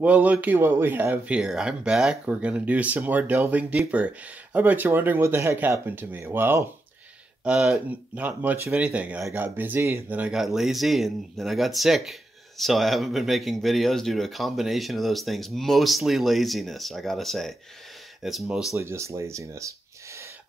Well, looky what we have here. I'm back. We're going to do some more delving deeper. I bet you're wondering what the heck happened to me. Well, not much of anything. I got busy, then I got lazy, and then I got sick. So I haven't been making videos due to a combination of those things. Mostly laziness, I gotta say. It's mostly just laziness.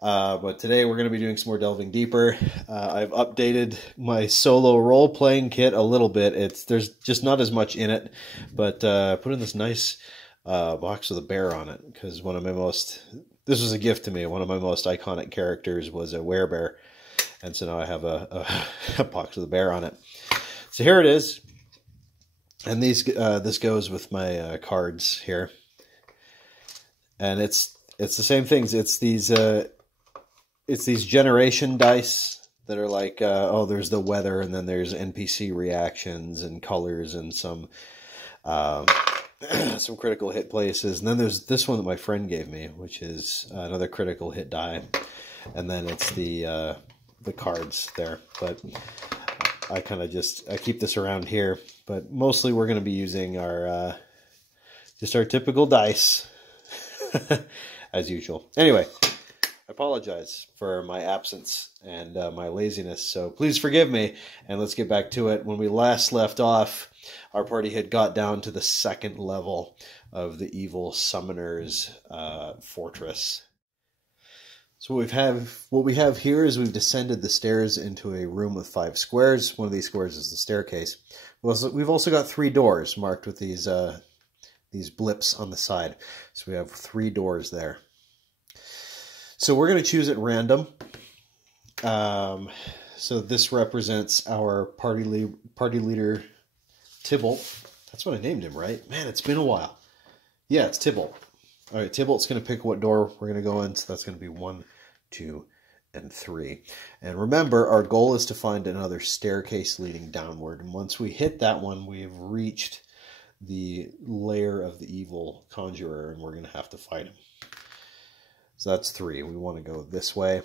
But today we're going to be doing some more delving deeper. I've updated my solo role-playing kit a little bit. There's just not as much in it, but put in this nice box with a bear on it because this was a gift to me. One of my most iconic characters was a werebear, and so now I have a box with a bear on it. So here it is, and this goes with my cards here, and it's the same things. It's these generation dice that are like, there's the weather, and then there's NPC reactions and colors and some some critical hit places. And then there's this one that my friend gave me, which is another critical hit die. And then it's the cards there. But I kind of I keep this around here. But mostly we're going to be using our typical dice as usual. Anyway. I apologize for my absence and my laziness, so please forgive me, and let's get back to it. When we last left off, our party had got down to the second level of the evil summoner's fortress. So what we have here is we've descended the stairs into a room with 5 squares. One of these squares is the staircase. We've also got 3 doors marked with these blips on the side. So we have 3 doors there. So we're going to choose at random. So this represents our party leader, Tybalt. That's what I named him, right? Man, it's been a while. Yeah, it's Tybalt. All right, Tybalt's going to pick what door we're going to go in. So that's going to be 1, 2, and 3. And remember, our goal is to find another staircase leading downward. And once we hit that one, we have reached the lair of the evil conjurer, and we're going to have to fight him. So that's 3. We want to go this way.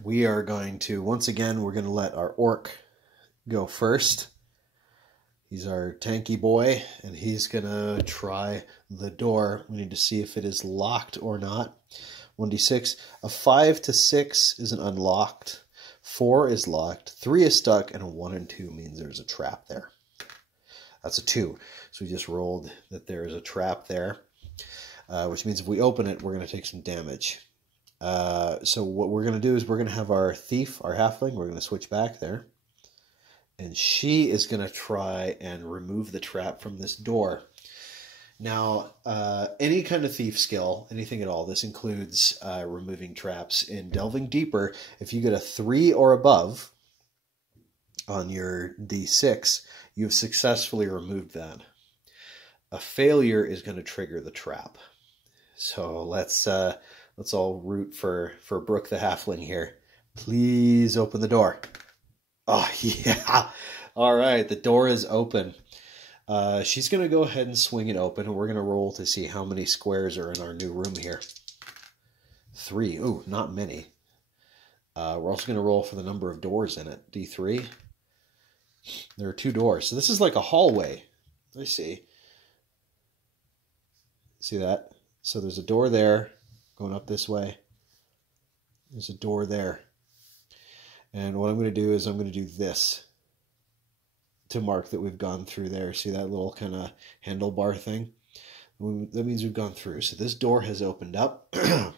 We are going to, once again, we're going to let our orc go first. He's our tanky boy, and he's going to try the door. We need to see if it is locked or not. 1d6. A 5 to 6 is an unlocked. 4 is locked. 3 is stuck, and a 1 and 2 means there's a trap there. That's a 2. So we just rolled that there is a trap there. Which means if we open it, we're going to take some damage. So what we're going to do is we're going to have our thief, our halfling, we're going to switch back there. And she is going to try and remove the trap from this door. Now, any kind of thief skill, anything at all, this includes removing traps. In delving deeper, if you get a 3 or above on your d6, you've successfully removed that. A failure is going to trigger the trap. So let's all root for Brooke the halfling here. Please open the door. Oh yeah! All right, the door is open. She's gonna go ahead and swing it open, and we're gonna roll to see how many squares are in our new room here. 3. Ooh, not many. We're also gonna roll for the number of doors in it. D3. There are 2 doors, so this is like a hallway. I see. See that? So there's a door there, going up this way. There's a door there. And what I'm going to do is I'm going to do this to mark that we've gone through there. See that little kind of handlebar thing? That means we've gone through. So this door has opened up. And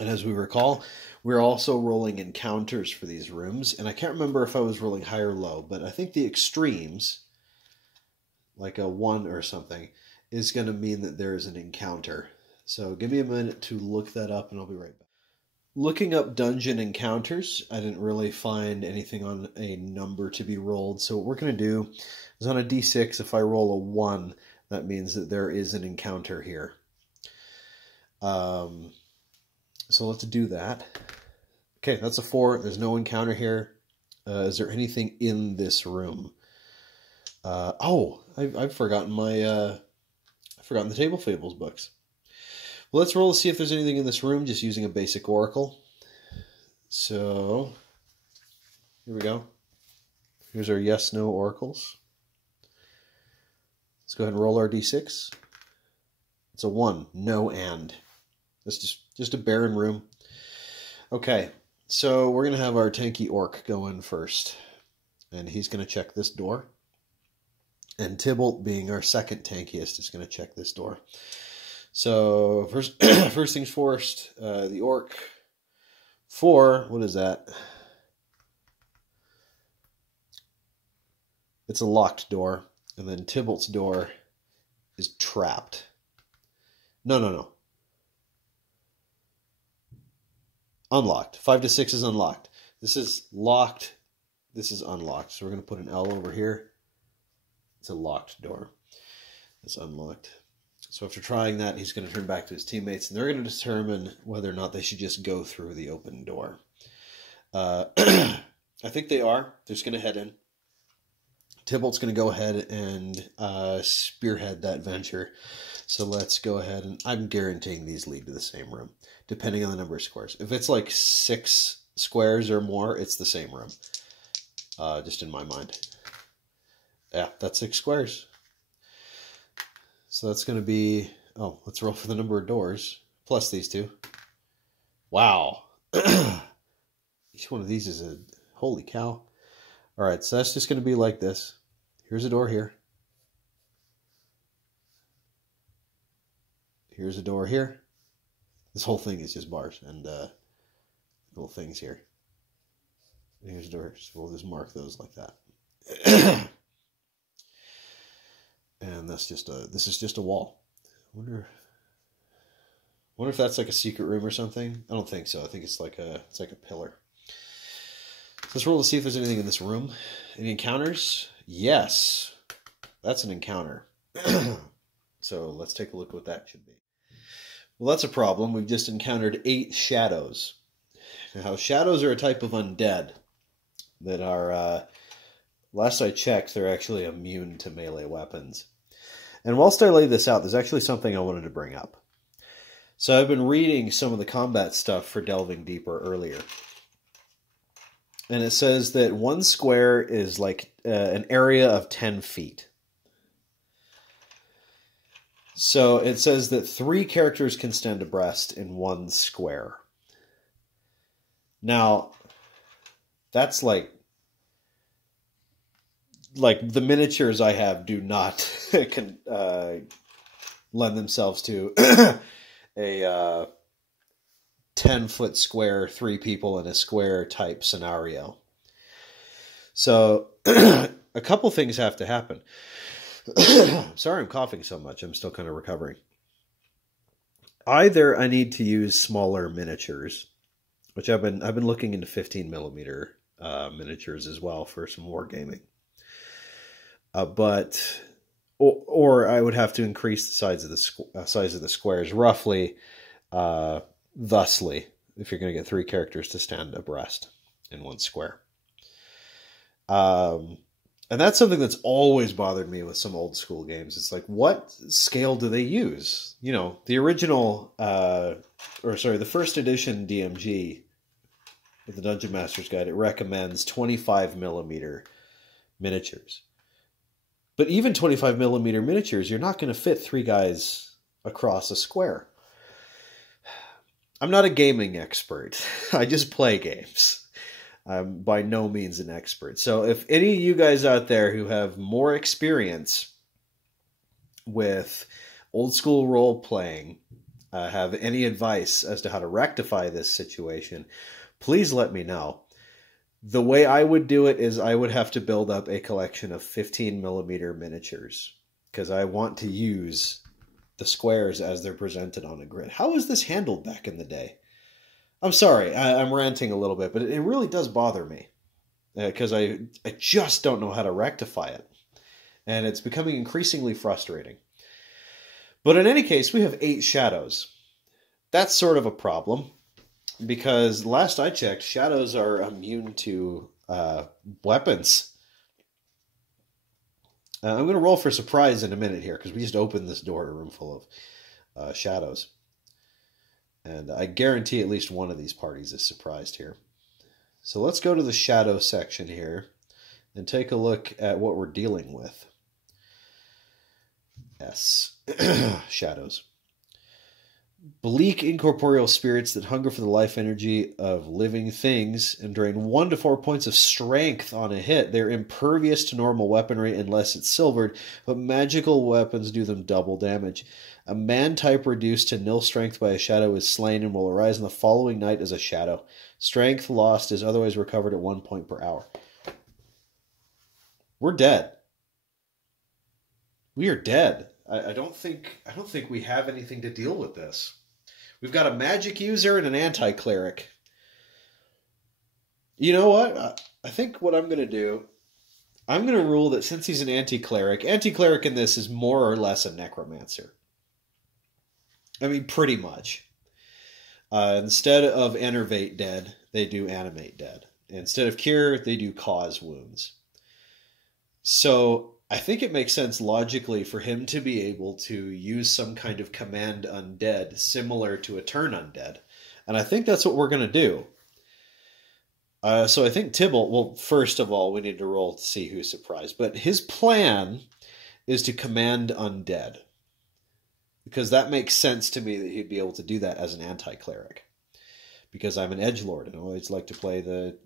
as we recall, we're also rolling encounters for these rooms. And I can't remember if I was rolling high or low, but I think the extremes, like a 1 or something, is going to mean that there is an encounter. So give me a minute to look that up, and I'll be right back. Looking up dungeon encounters, I didn't really find anything on a number to be rolled. So what we're going to do is on a d6, if I roll a 1, that means that there is an encounter here. So let's do that. Okay, that's a 4. There's no encounter here. Is there anything in this room? I've forgotten I've forgotten the Table Fables books. Well, let's roll to see if there's anything in this room, just using a basic oracle. So, here we go. Here's our yes-no oracles. Let's go ahead and roll our d6. It's a 1. No and. That's just a barren room. Okay, so we're going to have our tanky orc go in first. And he's going to check this door. And Tybalt, being our second tankiest, is going to check this door. So first things first, the orc 4, what is that? It's a locked door. And then Tybalt's door is trapped. No. Unlocked. 5 to 6 is unlocked. This is locked. This is unlocked. So we're going to put an L over here. It's a locked door. It's unlocked. So after trying that, he's going to turn back to his teammates, and they're going to determine whether or not they should just go through the open door. I think they are. They're just going to head in. Tybalt's going to go ahead and spearhead that venture. So let's go ahead, and I'm guaranteeing these lead to the same room, depending on the number of squares. If it's like 6 squares or more, it's the same room, just in my mind. Yeah, that's 6 squares. So that's going to be, oh, let's roll for the number of doors, plus these 2. Wow. Each one of these is a, holy cow. All right, so that's just going to be like this. Here's a door here. Here's a door here. This whole thing is just bars and little things here. And here's a door, so we'll just mark those like that. And that's just this is just a wall. I wonder if that's like a secret room or something. I don't think so. I think it's like a pillar. Let's roll to see if there's anything in this room. Any encounters? Yes. That's an encounter. So let's take a look at what that should be. Well, that's a problem. We've just encountered 8 shadows. Now, shadows are a type of undead that are, last I checked, they're actually immune to melee weapons. And whilst I lay this out, there's actually something I wanted to bring up. So I've been reading some of the combat stuff for Delving Deeper earlier. And it says that 1 square is like an area of 10 feet. So it says that 3 characters can stand abreast in 1 square. Now, that's like the miniatures I have do not lend themselves to a 10-foot square, 3 people in a square type scenario. So a couple things have to happen. Sorry I'm coughing so much. I'm still kind of recovering. Either I need to use smaller miniatures, which I've been looking into 15 millimeter miniatures as well for some wargaming. Or I would have to increase the size of the squares roughly, thusly, if you're going to get 3 characters to stand abreast in 1 square. And that's something that's always bothered me with some old school games. It's like, what scale do they use? You know, the original, the first edition DMG with the Dungeon Master's Guide, it recommends 25 millimeter miniatures. But even 25 millimeter miniatures, you're not going to fit 3 guys across a square. I'm not a gaming expert. I just play games. I'm by no means an expert. So if any of you guys out there who have more experience with old school role playing, have any advice as to how to rectify this situation, please let me know. The way I would do it is I would have to build up a collection of 15 millimeter miniatures because I want to use the squares as they're presented on a grid. How was this handled back in the day? I'm sorry, I'm ranting a little bit, but it really does bother me because I just don't know how to rectify it. And it's becoming increasingly frustrating. But in any case, we have 8 shadows. That's sort of a problem because last I checked, shadows are immune to weapons. I'm going to roll for surprise in a minute here because we just opened this door to a room full of shadows. And I guarantee at least one of these parties is surprised here. So let's go to the shadow section here and take a look at what we're dealing with. S. Shadows. Bleak incorporeal spirits that hunger for the life energy of living things and drain 1 to 4 points of strength on a hit. They're impervious to normal weaponry unless it's silvered, but magical weapons do them double damage. A man type reduced to nil strength by a shadow is slain and will arise in the following night as a shadow. Strength lost is otherwise recovered at 1 point per hour. We're dead. We are dead. I don't think we have anything to deal with this. We've got a magic user and an anti-cleric. You know what? I think what I'm going to do, I'm going to rule that since he's an anti-cleric in this is more or less a necromancer. I mean, pretty much. Instead of enervate dead, they do animate dead. Instead of cure, they do cause wounds. So I think it makes sense logically for him to be able to use some kind of command undead similar to a turn undead. And I think that's what we're going to do. So I think Tybalt, well, first of all, we need to roll to see who's surprised. But his plan is to command undead. Because that makes sense to me that he'd be able to do that as an anti-cleric. Because I'm an edgelord and I always like to play the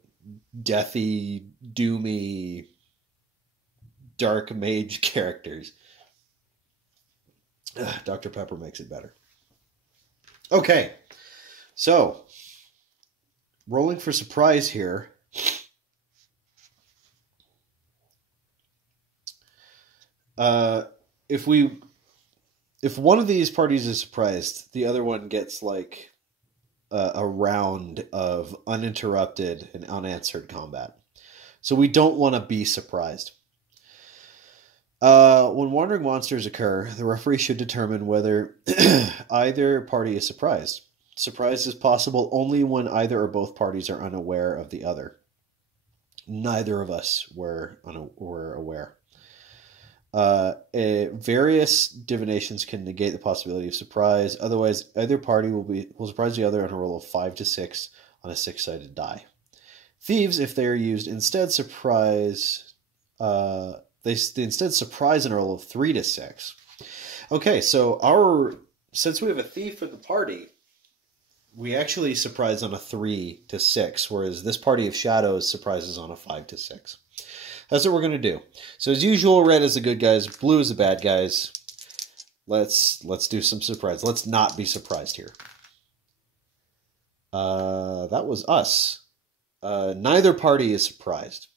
deathy, doomy, dark mage characters. Dr. Pepper makes it better. Okay, so rolling for surprise here. If one of these parties is surprised, the other one gets like a round of uninterrupted and unanswered combat. So we don't want to be surprised. When wandering monsters occur, the referee should determine whether either party is surprised. Surprise is possible only when either or both parties are unaware of the other. Neither of us were aware. Various divinations can negate the possibility of surprise. Otherwise, either party will surprise the other on a roll of 5 to 6 on a 6-sided die. Thieves, if they are used, instead surprise. They instead surprise on a roll of 3 to 6. Okay, so since we have a thief in the party, we actually surprise on a 3 to 6, whereas this party of shadows surprises on a 5 to 6. That's what we're going to do. So as usual, red is the good guys, blue is the bad guys. Let's do some surprise. Let's not be surprised here. That was us. Neither party is surprised.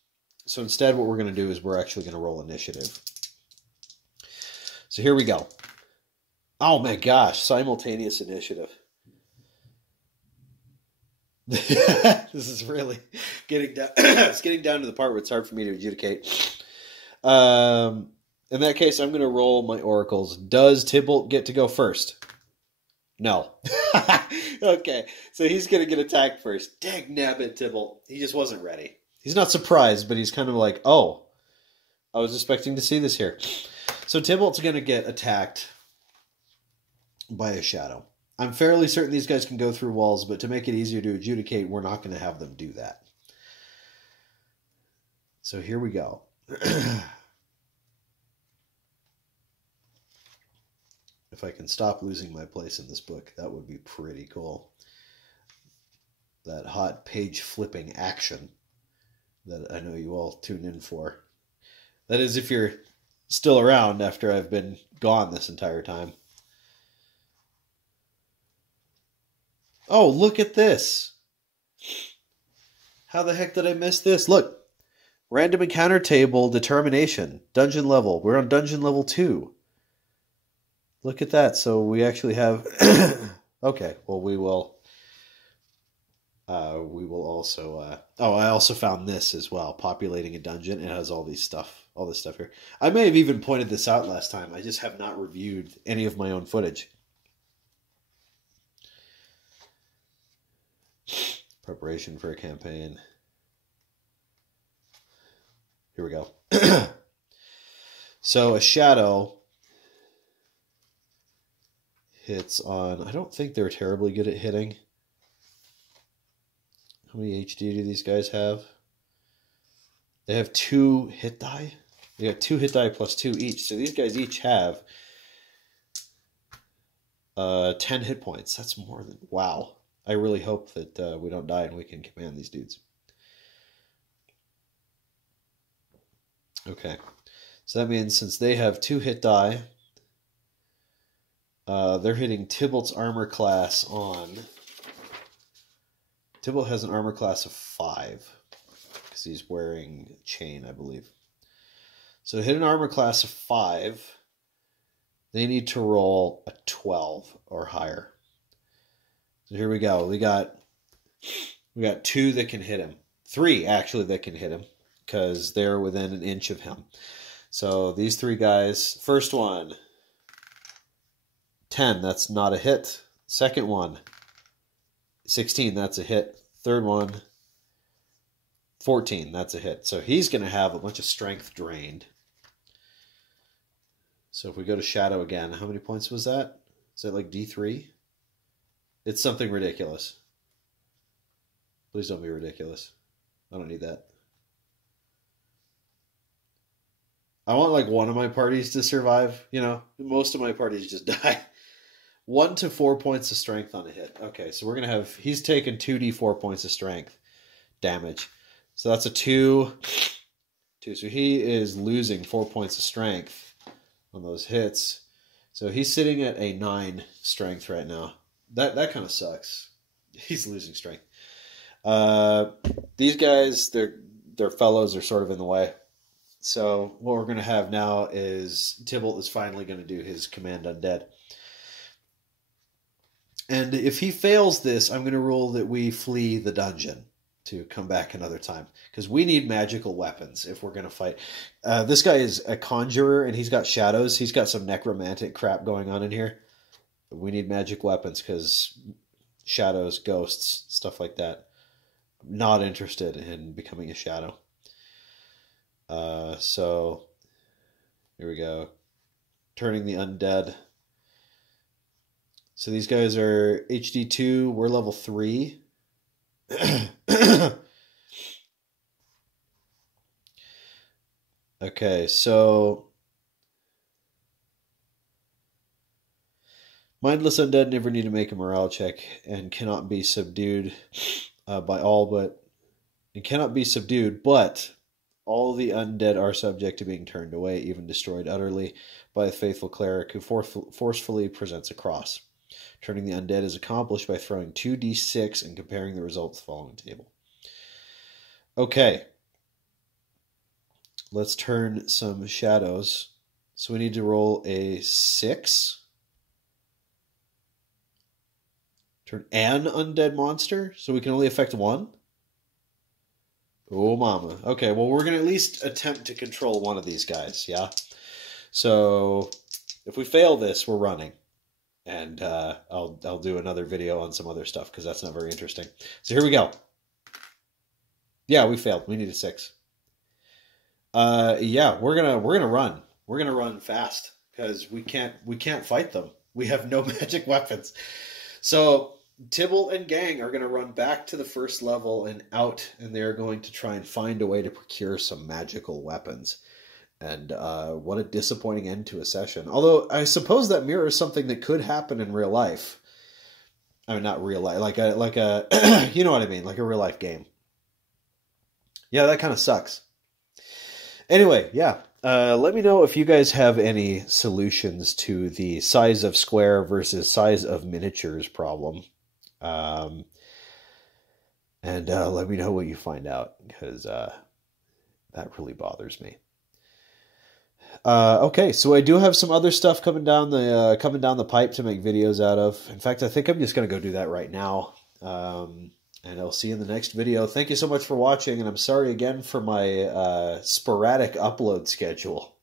So instead what we're going to do is we're actually going to roll initiative. So here we go. Oh my gosh, simultaneous initiative. This is really getting down. It's getting down to the part where it's hard for me to adjudicate. In that case, I'm going to roll my oracles. Does Tybalt get to go first? No. Okay, so he's going to get attacked first. Dag nabbit, Tybalt. He just wasn't ready. He's not surprised, but he's kind of like, oh, I was expecting to see this here. So Tybalt's going to get attacked by a shadow. I'm fairly certain these guys can go through walls, but to make it easier to adjudicate, we're not going to have them do that. So here we go. If I can stop losing my place in this book, that would be pretty cool. That hot page flipping action that I know you all tune in for. That is if you're still around after I've been gone this entire time. Oh, look at this. How the heck did I miss this? Look. Random encounter table, determination, dungeon level. We're on dungeon level 2. Look at that. So we actually have... Okay, well, we will also... Oh, I also found this as well. Populating a dungeon. It has all this stuff here. I may have even pointed this out last time. I just have not reviewed any of my own footage. Preparation for a campaign. Here we go. So a shadow hits on... I don't think they're terribly good at hitting. How many HD do these guys have? They have 2 hit die. They got 2 hit die plus 2 each. So these guys each have 10 hit points. That's more than... Wow. I really hope that we don't die and we can command these dudes. Okay. So that means since they have 2 hit die, they're hitting Tybalt's armor class on... Tybalt has an armor class of 5 because he's wearing chain, I believe. So to hit an armor class of 5, they need to roll a 12 or higher. So here we go. We got 2 that can hit him. 3 actually that can hit him because they're within an inch of him. So these 3 guys, first one, 10, that's not a hit. Second one, 16, that's a hit. Third one, 14, that's a hit. So he's going to have a bunch of strength drained. So if we go to Shadow again, how many points was that? Is that like D3? It's something ridiculous. Please don't be ridiculous. I don't need that. I want like one of my parties to survive. You know, most of my parties just die. 1 to 4 points of strength on a hit. Okay, so we're going to have... He's taken 2d4 points of strength damage. So that's a 2. So he is losing 4 points of strength on those hits. So he's sitting at a 9 strength right now. That kind of sucks. He's losing strength. These guys, their fellows are sort of in the way. So what we're going to have now is Tybalt is finally going to do his Command Undead. And if he fails this, I'm going to rule that we flee the dungeon to come back another time. Because we need magical weapons if we're going to fight. This guy is a conjurer, and he's got shadows. He's got some necromantic crap going on in here. We need magic weapons because shadows, ghosts, stuff like that. I'm not interested in becoming a shadow. So, here we go. Turning the undead. So these guys are HD2. We're level 3. Okay, so... Mindless undead never need to make a morale check and cannot be subdued by all but... It cannot be subdued, but all the undead are subject to being turned away, even destroyed utterly, by a faithful cleric who forcefully presents a cross. Turning the undead is accomplished by throwing 2d6 and comparing the results to the following table. Okay. Let's turn some shadows. So we need to roll a 6. Turn an undead monster, so we can only affect 1? Oh, mama. Okay, well, we're going to at least attempt to control one of these guys, yeah? So, if we fail this, we're running. And I'll do another video on some other stuff, because that's not very interesting. So here we go. Yeah, we failed. We need a 6. Yeah, we're gonna run. We're gonna run fast, because we can't fight them. We have no magic weapons. So Tybalt and gang are going to run back to the first level and out, and they're going to try and find a way to procure some magical weapons. And what a disappointing end to a session. Although, I suppose that mirrors something that could happen in real life. I mean, not real life, like a you know what I mean, like a real life game. Yeah, that kind of sucks. Anyway, yeah. Let me know if you guys have any solutions to the size of square versus size of miniatures problem. And let me know what you find out, because that really bothers me. Okay, so I do have some other stuff coming down the pipe to make videos out of. In fact, I think I'm just going to go do that right now. And I'll see you in the next video. Thank you so much for watching, and I'm sorry again for my sporadic upload schedule.